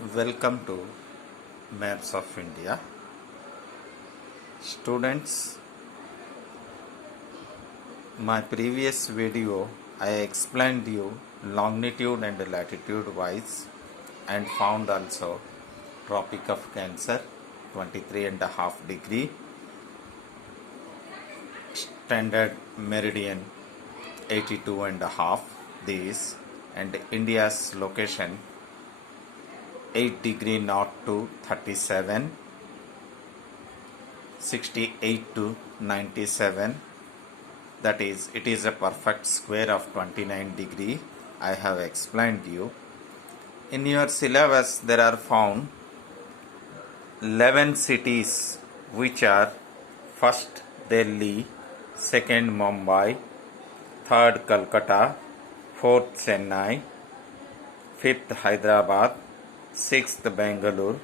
Welcome to Maps of India. Students, my previous video I explained you longitude and latitude wise and found also Tropic of Cancer 23.5 degree, standard meridian 82.5 this, and India's location 8 degree north to 37, 68 to 97, that is, it is a perfect square of 29 degree. I have explained you. In your syllabus there are found 11 cities which are first Delhi, second Mumbai, third Calcutta, fourth Chennai, fifth Hyderabad, sixth Bangalore,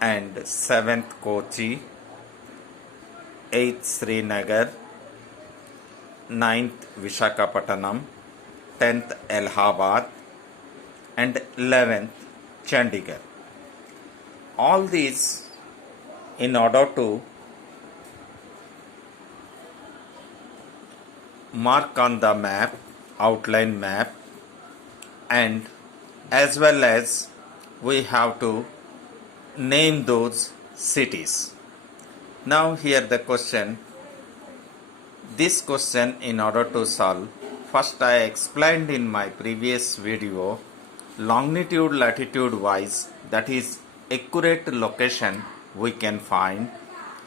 and seventh Kochi, eighth Srinagar, ninth Visakhapatnam, 10th Allahabad, and 11th Chandigarh. All these, in order to mark on the map, outline map, and as well as we have to name those cities. Now here the question. This question, in order to solve, first I explained in my previous video longitude latitude wise, that is accurate location we can find.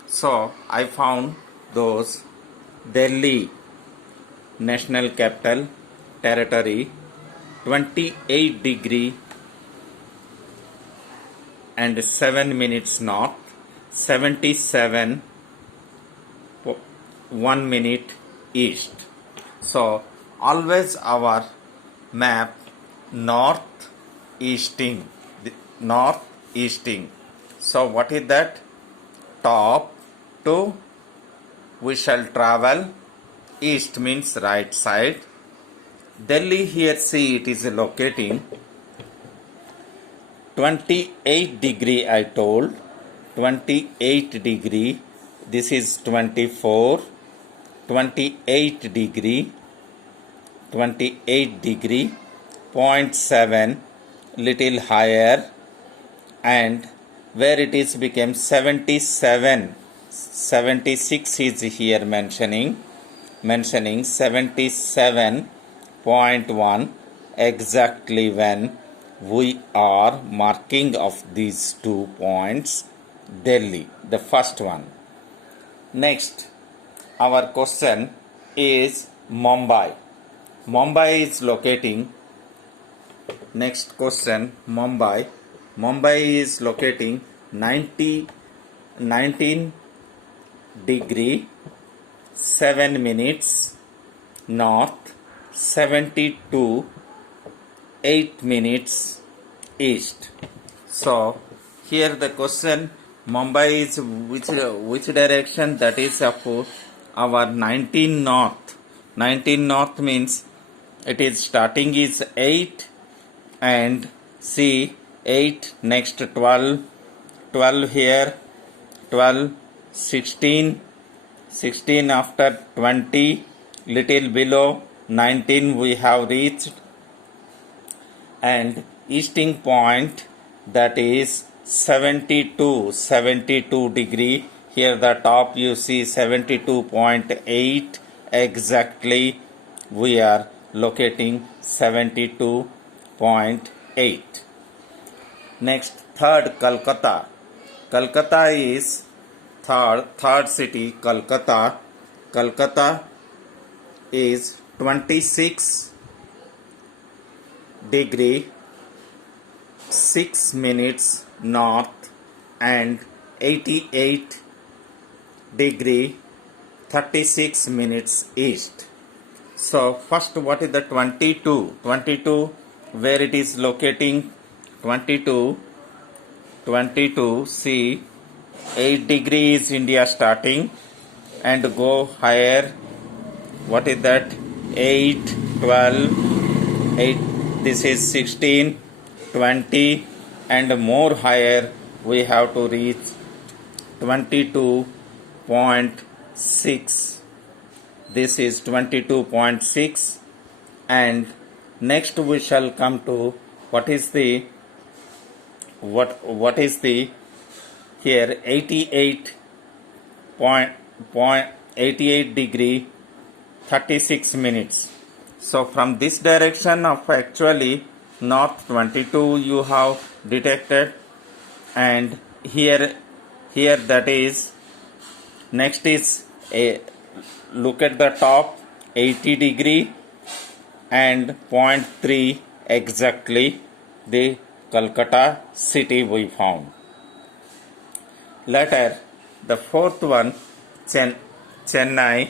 So I found those: Delhi, National Capital Territory, 28 degree and 7 minutes north, 77 1 minute east. So always our map northeasting. So what is that? Top to we shall travel east means right side. Delhi, here see it is locating 28 degree. I told 28 degree. This is 24, 28 degree, 28 degree, 0.7 little higher, and where it is became 77, 76 is here mentioning 77.1 exactly when we are marking of these 2 points. Delhi, the first one. Next, our question is Mumbai. Mumbai is locating, next question, Mumbai. Mumbai is locating 19 degree 7 minutes north, 72 8 minutes east. So here the question, Mumbai is which direction? That is of our 19 north. 19 north means it is starting is 8 and see 8 next 12, 12 here, 12, 16, 16 after 20, little below 19 we have reached, and easting point that is 72 degree. Here the top you see 72.8 exactly we are locating 72.8. Next, third Calcutta. Calcutta is third city. Calcutta is 26 degree 6 minutes north and 88 degree 36 minutes east. So first, what is the 22? 22, where it is locating? 22, see 8 degrees India starting and go higher. What is that? 8, 12, 8, this is 16, 20, and more higher we have to reach 22.6. This is 22.6, and next we shall come to what is the here 88 degree 36 minutes. So from this direction of actually north 22 you have detected, and here that is next is a look at the top 80 degree and 0.3 exactly the Calcutta city we found. Later the fourth one Chennai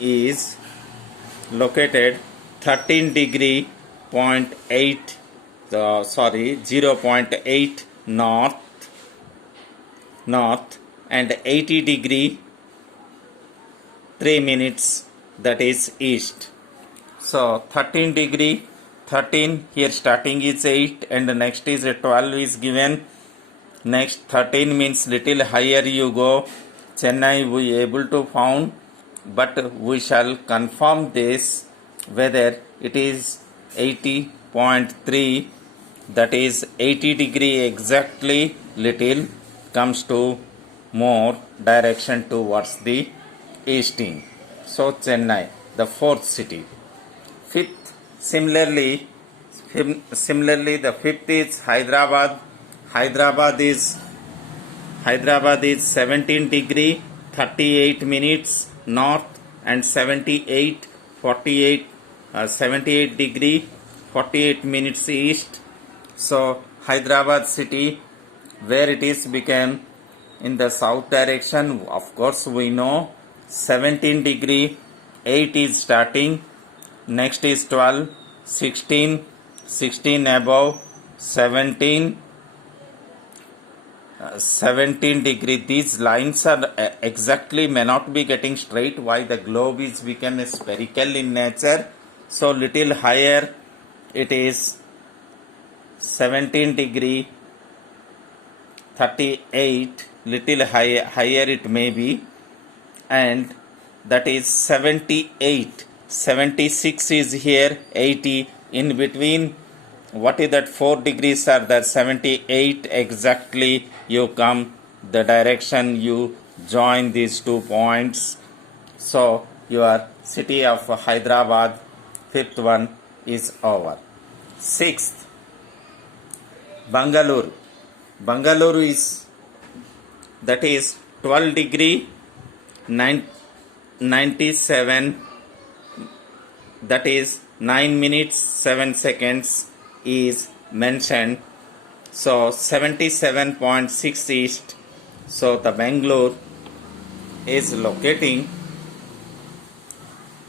is located 13 degree 0.8 north and 80 degree 3 minutes, that is east. So 13 degree 13 here starting is 8 and next is 12 is given. Next 13 means little higher you go. Chennai we able to found, but we shall confirm this whether it is 80.3, that is 80 degree exactly, little comes to more direction towards the easting. So Chennai, the fourth city. Fifth, similarly the fifth is Hyderabad. Hyderabad is 17 degree 38 minutes north and 78 degree 48 minutes east. So Hyderabad city, where it is became in the south direction, of course we know 17 degree 8 is starting, next is 12, 16 above, 17 degree. These lines are exactly may not be getting straight. Why? The globe is become spherical in nature. So little higher it is 17 degree 38, little higher it may be, and that is 78. 76 is here, 80 in between. What is that? 4 degrees are that 78 exactly you come the direction you join these 2 points. So your city of Hyderabad, fifth one, is over. Sixth, Bangalore. Bangalore is, that is 12 degree 97, that is 9 minutes 7 seconds is mentioned. So 77.6 east. So the Bangalore is locating.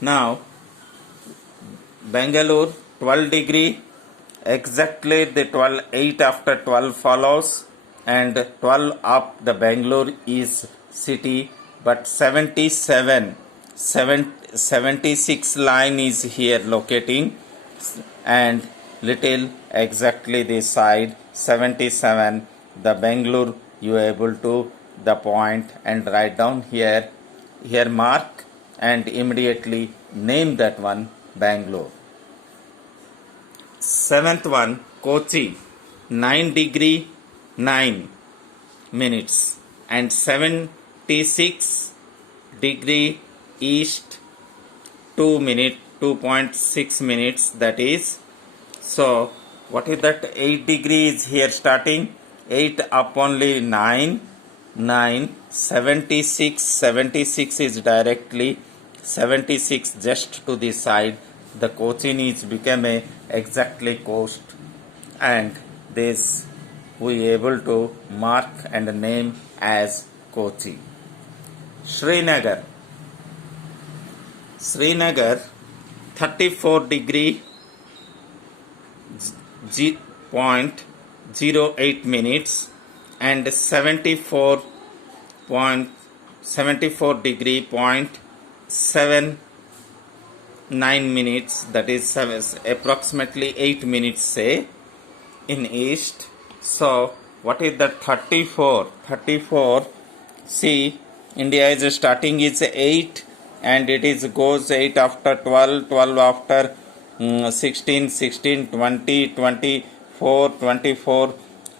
Now Bangalore 12 degree exactly, the 12 8 after 12 follows, and 12 up the Bangalore is city, but 76 line is here locating, and little exactly this side 77 the Bangalore you are able to the point and write down here mark and immediately name that one Bangalore. Seventh one, Kochi, 9 degree 9 minutes and 76 degree east 2.6 minutes, that is. So what is that? 8 degrees here starting, 8 up only 9 76 is directly 76 just to the side. The Cochin is become a exactly coast, and this we able to mark and name as Kochi. Srinagar 34 degree 0.08 minutes and 74 degree 0.7 9 minutes, that is approximately 8 minutes say in east. So what is that? 34. See, India is starting is 8 and it is goes 8 after 12, 12 after 16, 16, 20, 24, 24,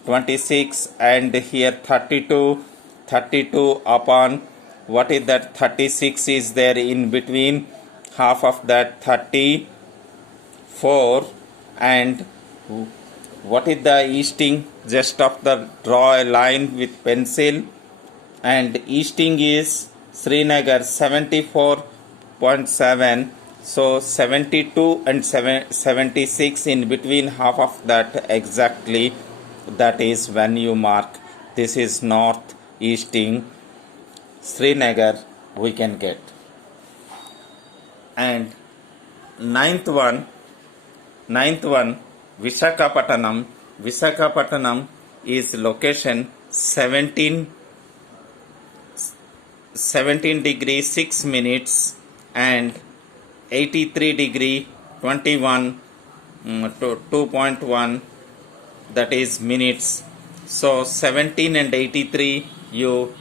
26, and here 32, 32 upon what is that? 36 is there in between, half of that 34, and what is the easting? Just of the draw a line with pencil, and easting is Srinagar 74.7. So 72 and 76 in between, half of that exactly. That is when you mark this is north easting Srinagar we can get. And ninth one Visakhapatnam. Visakhapatnam is location 17 degree 6 minutes and 83 degree 21 to 2.1, that is minutes. So 17 and 83 you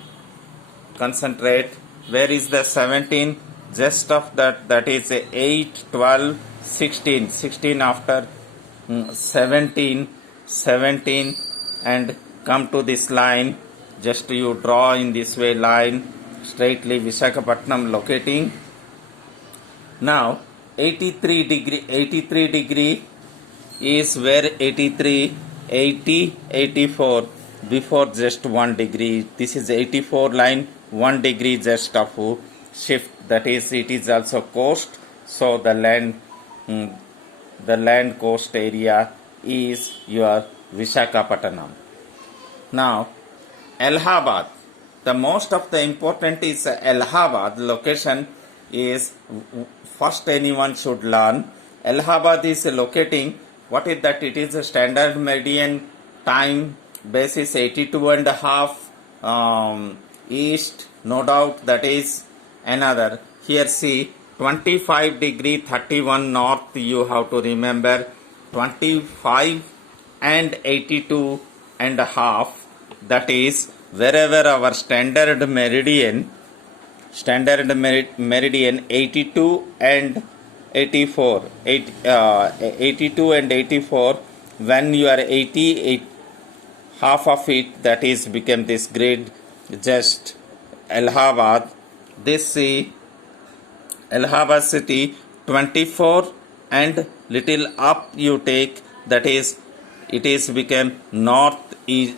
concentrate. Where is the 17? Just of that, that is 8, 12, 16. 16 after 17, and come to this line. Just you draw in this way line straightly Visakhapatnam locating. Now 83 degree is where 83, 80, 84 before just 1 degree. This is 84 line, 1 degree just of shift, that is it is also coast. So the land coast area is your Visakhapatnam. Now Allahabad, the most of the important is Allahabad location is first anyone should learn. Allahabad is locating, what is that? It is a standard meridian time basis 82 and a half east, no doubt, that is another. Here see 25 degree 31 north, you have to remember 25 and 82 and a half, that is wherever our standard meridian 82 and 84, 82 and 84, when you are 88, half of it, that is become this grid, just Allahabad. This see Allahabad city 24 and little up you take, that is it is become northeasting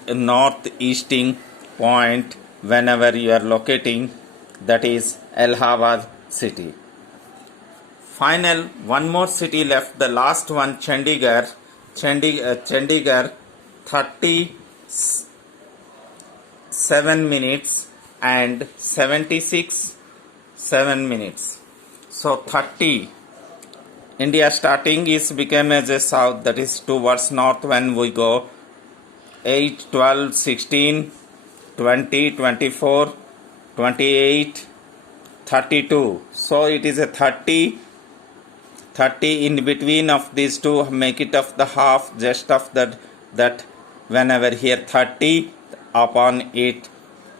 point whenever you are locating, that is Allahabad city. Final one more city left, the last one Chandigarh 37 minutes and 76 7 minutes. So 30 India starting is become as a south, that is towards north when we go 8, 12, 16, 20, 24, 28, 32. So it is a 30 in between of these two, make it of the half just of that whenever here 30 upon it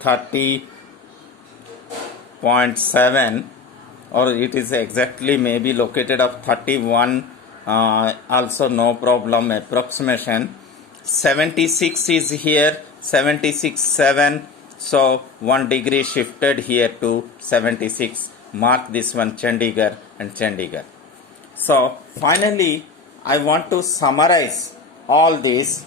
30.7, or it is exactly maybe located of 31 also no problem, approximation. 76 is here 76.7, so 1 degree shifted here to 76. Mark this one Chandigarh and Chandigarh. So finally I want to summarize all this.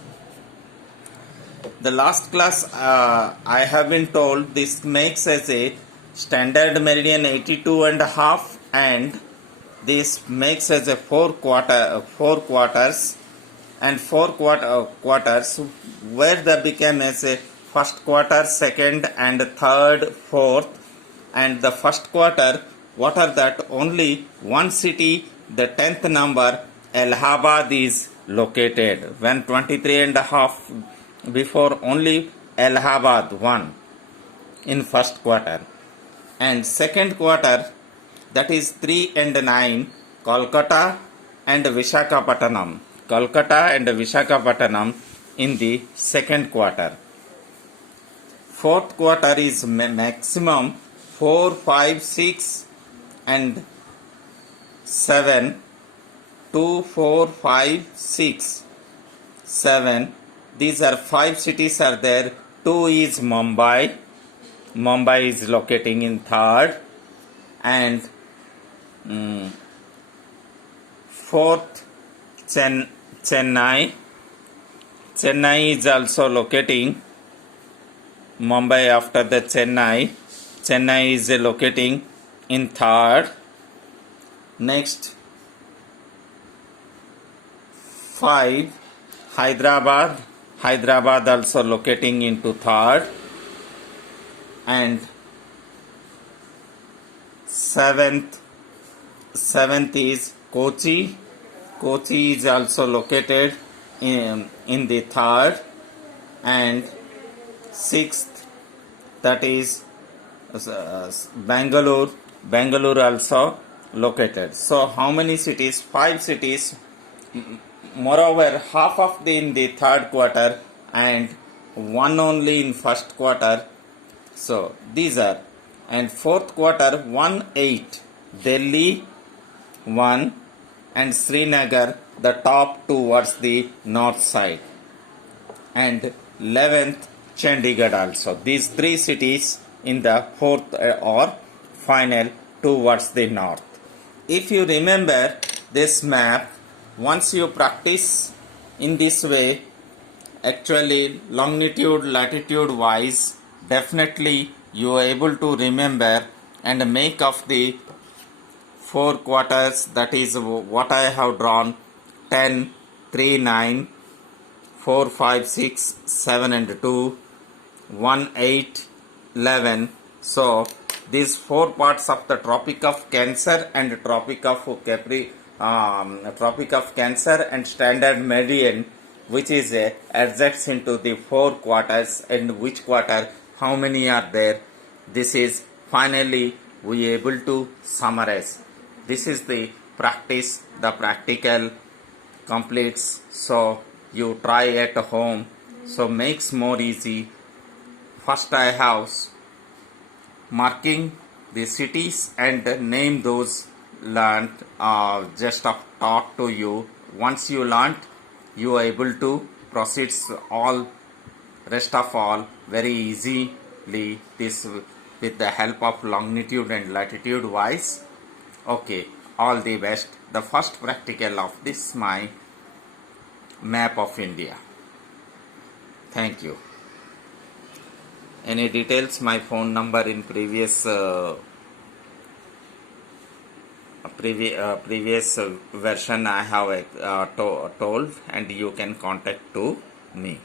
The last class I have been told this makes as a standard meridian 82 and a half, and this makes as a 4 quarters and 4 quarters where they became as a first quarter, second and third, fourth. And the first quarter, what are that? Only one city, the 10th number Allahabad is located. When 23 and a half before, only Allahabad one in first quarter. And second quarter, that is 3 and 9, Kolkata and Visakhapatnam. Kolkata and Visakhapatnam in the second quarter. Fourth quarter is maximum 4, 5, 6 and 7. 2, 4, 5, 6, 7. These are 5 cities are there. 2 is Mumbai. Mumbai is locating in third. And fourth, Chennai. Chennai is also locating. Mumbai after the Chennai. Chennai is locating in third. Next, 5, Hyderabad. Hyderabad also locating into third. And seventh is Kochi. Kochi is also located in the third. And sixth, that is Bangalore. Bangalore also located. So how many cities? 5 cities. Moreover, half of the in the third quarter and one only in first quarter. So these are, and fourth quarter 1, 8 Delhi 1 and Srinagar, the top towards the north side, and 11th Chandigarh also. These 3 cities in the fourth or final towards the north. If you remember this map, once you practice in this way, actually longitude, latitude wise, definitely you are able to remember and make of the 4 quarters. That is what I have drawn: 10, 3, 9, 4, 5, 6, 7 and 2, 1, 8, 11. So these 4 parts of the Tropic of Cancer and Tropic of Tropic of Cancer and Standard Meridian, which is adjusts into the 4 quarters, and which quarter how many are there. This is finally we able to summarize. This is the practice, the practical completes. So you try at home, so makes more easy. First I have marking the cities and name those learned, just taught to you. Once you learnt, you are able to proceed all rest of all very easily, this with the help of longitude and latitude wise. Okay, all the best. The first practical of this my map of India. Thank you. Any details? My phone number in previous version I have told, and you can contact to me.